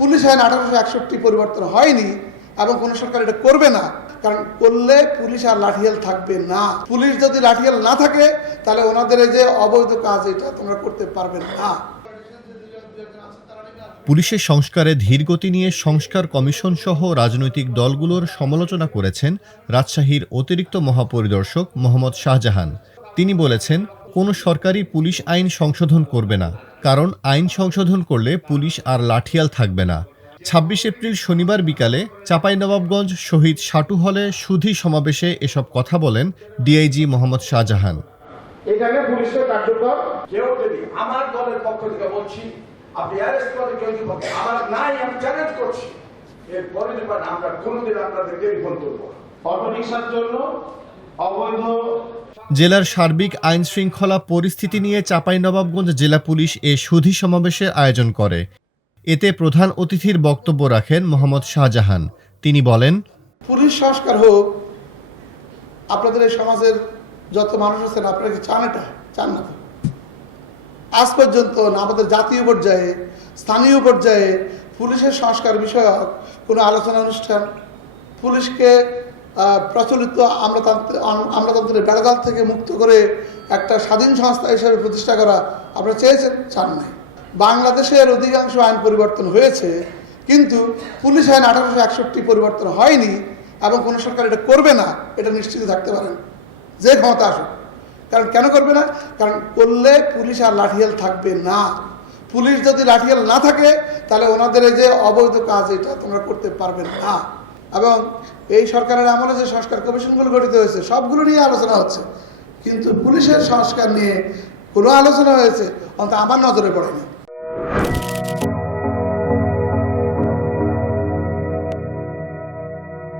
Police আইন 1861 পরিবর্তন হয়নি এবং কোনো সরকার এটা করবে না, কারণ করলে পুলিশ আর লাঠিয়াল থাকবে না। পুলিশ যদি লাঠিয়াল না থাকে তাহলে ওনাদের এই যে অবৈধ কাজ এটা তোমরা করতে পারবে না। পুলিশের সংস্কারে ধীরগতি নিয়ে সংস্কার কমিশন সহ রাজনৈতিক দলগুলোর সমালোচনা করেছেন রাজশাহীর অতিরিক্ত মহাপরিদর্শক মোহাম্মদ শাহজাহান। তিনি বলেছেন, কোনো সরকারই পুলিশ আইন সংশোধন করবে না, কারণ আইন সংশোধন করলে পুলিশ আর লাঠিয়াল থাকবে না। ২৬ এপ্রিল শনিবার বিকালে চাঁপাইনবাবগঞ্জ শহীদ সাটু হলে সুধী সমাবেশে এসব কথা বলেন ডিআইজি মোহাম্মদ শাহজাহান। এখানে পুলিশের কার্যকর কেউ যদি আমার দলের পক্ষ থেকে বলছি আপনি অ্যারেস্ট করে কেউ যদি আমার নাই আমি চ্যালেঞ্জ করছি, এরপরে আমরা কোনোদিন আপনাদেরকে রিপোর্ট করবো অটোরিকশার জন্য অবৈধ। জেলার সার্বিক আইন শৃঙ্খলা পরিস্থিতি নিয়ে চাঁপাইনবাবগঞ্জ জেলা পুলিশ এ সুধী সমাবেশের আয়োজন করে। এতে প্রধান অতিথির বক্তব্য রাখেন মোহাম্মদ শাহজাহান। তিনি বলেন, পুলিশ সংস্কার হোক, আপনাদের এই সমাজের যত মানুষ আছেন আপনারা কি চান? এটা চান না। আজ পর্যন্ত না আমাদের জাতীয় পর্যায়ে স্থানীয় পর্যায়ে পুলিশের সংস্কার বিষয়ক কোনো আলোচনা অনুষ্ঠান, পুলিশকে প্রচলিত আমলাতন্ত্রের বেড়াজাল থেকে মুক্ত করে একটা স্বাধীন সংস্থা হিসেবে প্রতিষ্ঠা করা আপনারা চেয়েছেন? চান নাই। বাংলাদেশের অধিকাংশ আইন পরিবর্তন হয়েছে, কিন্তু পুলিশ আইন 1861 পরিবর্তন হয়নি এবং কোনো সরকার এটা করবে না, এটা নিশ্চিত থাকতে পারেন, যে ক্ষমতা আসুক। কারণ কেন করবে না? কারণ করলে পুলিশ আর লাঠিয়াল থাকবে না। পুলিশ যদি লাঠিয়াল না থাকে তাহলে ওনাদের এই যে অবৈধ কাজ এটা তোমরা করতে পারবে না। এবং এই সরকারের আমলে যে সংস্কার কমিশনগুলো গঠিত হয়েছে সবগুলো নিয়ে আলোচনা হচ্ছে, কিন্তু পুলিশের সংস্কার নিয়ে কোনো আলোচনা হয়েছে অন্তত আমার নজরে পড়েনি।